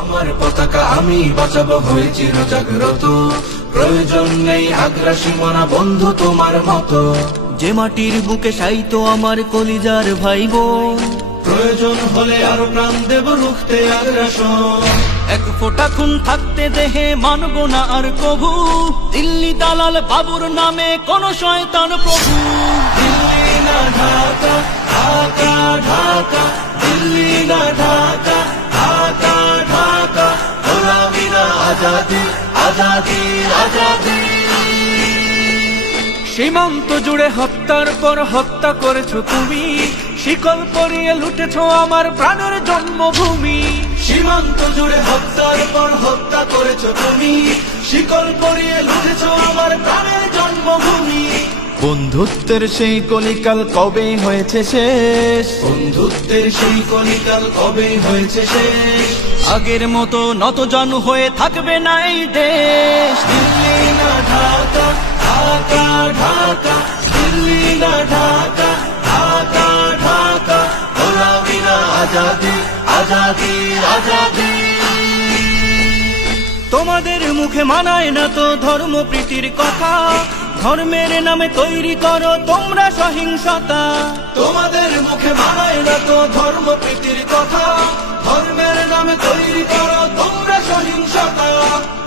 আমার পতাকা আমি বাঁচাবো হয়ে চির জাগ্রত, প্রয়োজন নেই আগ্রাসী মনা বন্ধু তোমার মতো। যে মাটির বুকে সাইতো আমার কলিজার ভাই বোন, প্রয়োজন হলে আরো প্রাণ দেব রুখতে আগ্রাসন। এক ফোঁটা খুন থাকতে দেহে মানব না আর কভু, দিল্লি দালাল বাবুর নামে কোন শয়তান প্রভু। দিল্লি না ঢাকা, ঢাকা ঢাকা, দিল্লি না ঢাকা, ঢাকা ঢাকা, গোলামি না আজাদি, আজাদি আজাদি। সীমান্ত জুড়ে হত্যার পর হত্যা করেছো তুমি, শিকল পরিয়ে লুটেছো আমার প্রাণের জন্মভূমি। সীমান্ত জুড়ে হত্যার পর হত্যা করেছো তুমি, শিকল পরিয়ে লুটেছো আমার প্রাণের জন্মভূমি। বন্ধুত্বের সেই কলিকাল কবে হয়েছে শেষ, বন্ধুত্বের সেই কলিকাল কবে হয়েছে শেষ। আগের মতো নতজানু হয়ে থাকবে না এই দেশ। দিল্লি না ঢাকা, ঢাকা ঢাকা, দিল্লি না ঢাকা, ঢাকা ঢাকা, গোলামি না আজাদি, আজাদি আজাদি। তোমাদের মুখে মানায় না তো ধর্ম প্রীতির কথা, ধর্মের নামে তৈরি করো তোমরা সহিংসতা। তোমাদের মুখে মানায় না তো ধর্ম প্রীতির কথা, ধর্মের নামে তৈরি করো তোমরা সহিংসতা।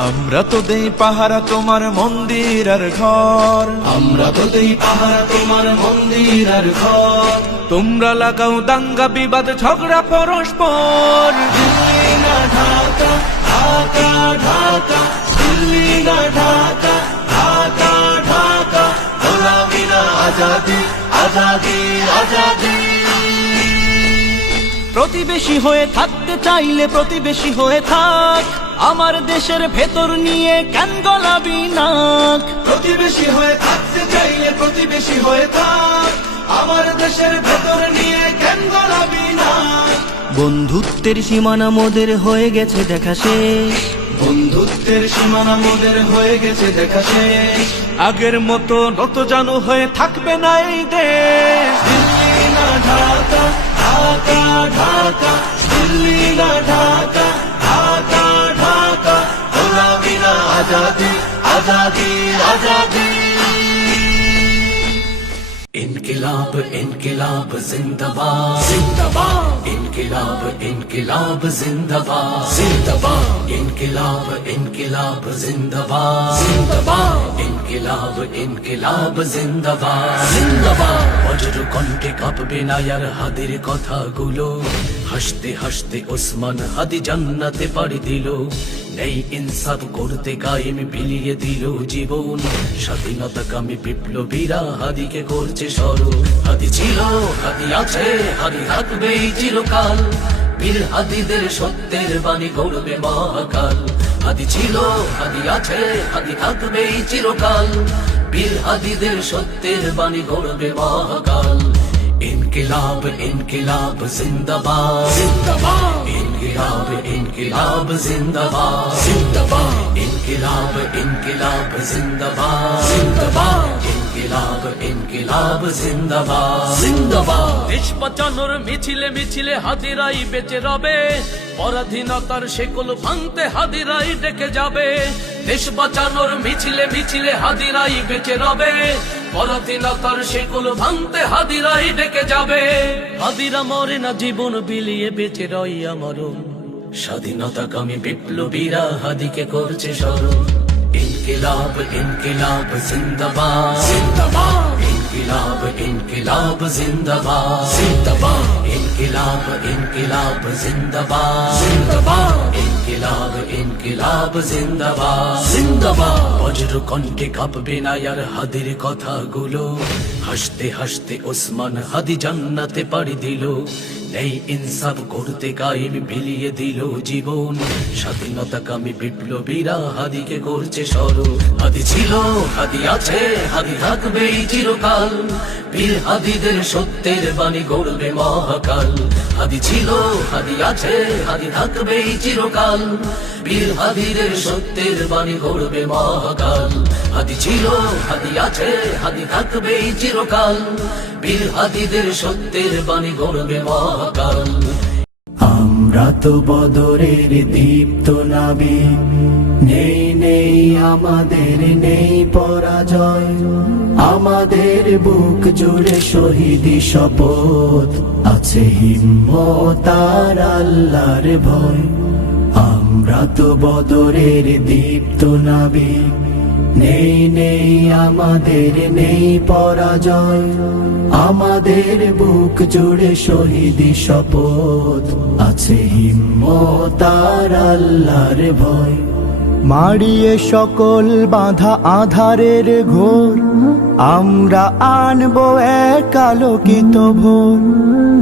আমরা তো দেই পাহারা তোমার মন্দির আর ঘর, আমরা তো দেই পাহারা তোমার মন্দির আর ঘর। তোমরা লাগাও দাঙ্গা বিবাদ ঝগড়া পরস্পর। দিল্লি না ঢাকা, ঢাকা ঢাকা, দিল্লি না ঢাকা, ঢাকা ঢাকা, গোলামি না আজাদি, আজাদি আজাদি। প্রতিবেশী হয়ে থাকতে চাইলে প্রতিবেশী হয়ে থাক, আমার দেশের ভেতর নিয়ে কেন গলাবি নাক। প্রতিবেশী হয়ে থাকতে চাইলে প্রতিবেশী হয়ে থাক, আমার দেশের ভেতর নিয়ে কেন গলাবি না। বন্ধুত্বের সীমানা মোদের হয়ে গেছে দেখা শেষ, বন্ধুত্বের সীমানা মোদের হয়ে গেছে দেখা শেষ। আগের মতো নতজানু হয়ে থাকবে না এই দেশ। দিল্লি না ঢাকা, ঢাকা ঢাকা, দিল্লি না ঢাকা, ঢাকা ঢাকা, গোলামি না আজাদি, আজাদি আজাদি। इनकिलाब इनकिलाब जिंदाबाद जिंदाबाद, इनकिलाब इनकिलाब जिंदाबाद जिंदाबाद, इनकिलाब इनकिलाब जिंदाबाद जिंदाबाद, इनकिलाब इनकिलाब जिंदाबाद जिंदाबाद। বজ্র কণ্ঠে কাঁপবে না আর হাদির কথাগুলো, হাসতে হাসতে ওসমান হাদি জান্নাতে পাড়ি দিল। নেই ইনসাফ করতে কায়েম বিলিয়ে দিল জীবন, স্বাধীনতাকামী বিপ্লবীরা হাদিকে করছে স্মরণ। হাদি ছিল, হাদি আছে, হাদি থাকবে চিরকাল, বীর হাদিদের সত্যের বাণী গৌরবে মহাকাল। হাদি ছিল, হাদি আছে, হাদি থাকবে চিরকাল, বীর হাদিদের সত্যের বাণী গৌরবে মহাকাল। इनकिलाब इनकिलाब जिंदाबाद जिंदाबाद, इनकिलाब इनकिलाब जिंदाबाद जिंदाबाद, इनकिलाब इनकिलाब जिंदाबाद जिंदाबाद, इनकिलाब इनकिलाब जिंदाबाद जिंदाबाद। দেশ বাঁচানোর মিছিলে মিছিলে হাদিরাই বেঁচে রবে, পরাধীনতার শেকল ভাঙতে হাদিরাই ডেকে যাবে। দেশ বাঁচানোর মিছিলে মিছিলে হাদিরাই বেঁচে রবে, পরাধীনতার শেকল ভাঙতে হাদিরাই ডেকে যাবে। হাদিরা মরে না, জীবন বিলিয়ে বেঁচে রই আমরণ, স্বাধীনতাকামী বিপ্লবীরা হাদিকে করছে স্মরণ। ইনকিলাব ইনকিলাব জিন্দাবাদ জিন্দাবাদ, ইনকিলাব ইনকিলাব জিন্দাবাদ জিন্দাবাদ, ইনকিলাব ইনকিলাব জিন্দাবাদ জিন্দাবাদ, ইনকিলাব ইনকিলাব জিন্দাবাদ জিন্দাবাদ। বজ্র কণ্ঠে কাঁপবে না আর হাদির কথাগুলো, হাসতে হাসতে ওসমান হাদি জান্নাতে পাড়ি দিল। নেই ইনসাফ করতে কায়েম বিলিয়ে দিল জীবন, স্বাধীনতাকামী বিপ্লবীরা হাদিকে করছে স্মরণ। হাদি ছিল, হাদি আছে, হাদি থাকবে চিরকাল, বীর হাদিদের সত্যের বাণী গৌরবে মহাকাল। হাদি ছিল, হাদি আছে, হাদি থাকবে চিরকাল, বীর হাদিদের সত্যের বাণী গৌরবে মহাকাল। হাদি ছিল, হাদি আছে, হাদি থাকবে চিরকাল, বীর হাদিদের সত্যের বাণী গৌরবে মহাকাল। আমরা আমরা তো বদরের দীপ্ত নাবিক, নেই নেই আমাদের নেই পরাজয়, আমাদের বুক জুড়ে শহীদি শপথ, আছে হিম্মত আর আল্লাহর ভয়। আমরা তো বদরের দীপ্ত নাবিক, নেই নেই আমাদের নেই পরাজয়, আমাদের বুক জুড়ে শহীদি শপথ, আছে হিম্মত আর আল্লাহর ভয়। মারিয়ে সকল বাধা আধারের ঘোর, আমরা আনবো এক আলোকিত ভোর।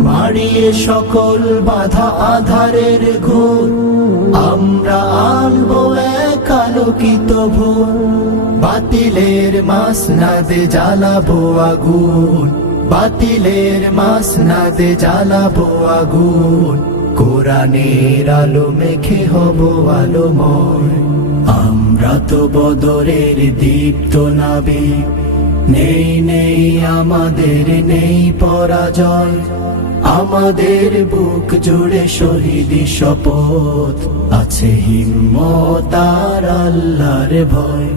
মারিয়ে সকল বাধা আধারের ঘোর, আমরা আনবো এক আলোকিত ভোর। বাতিলের মাসনাদে জ্বালাবো আগুন, বাতিলের মাসনাদে জ্বালাবো আগুন, কোরআনের আলো মেখে হব আলোময়। আমরা তো বদরের দীপ্ত নাবিক, নেই নেই আমাদের নেই পরাজয়, আমাদের বুক জুড়ে শহীদি শপথ, আছে হিম্মত আর আল্লাহর ভয়,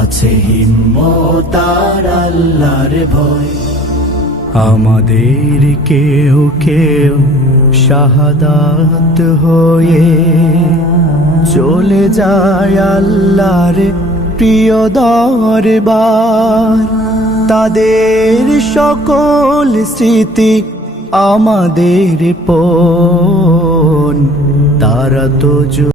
আছে হিম্মত আর আল্লাহর ভয়। আমাদের কেউ কেউ শাহাদাত হয়ে চলে যায় আল্লাহর প্রিয় দরবার, তাদের সকল স্মৃতি আমাদের পণ, তারা তো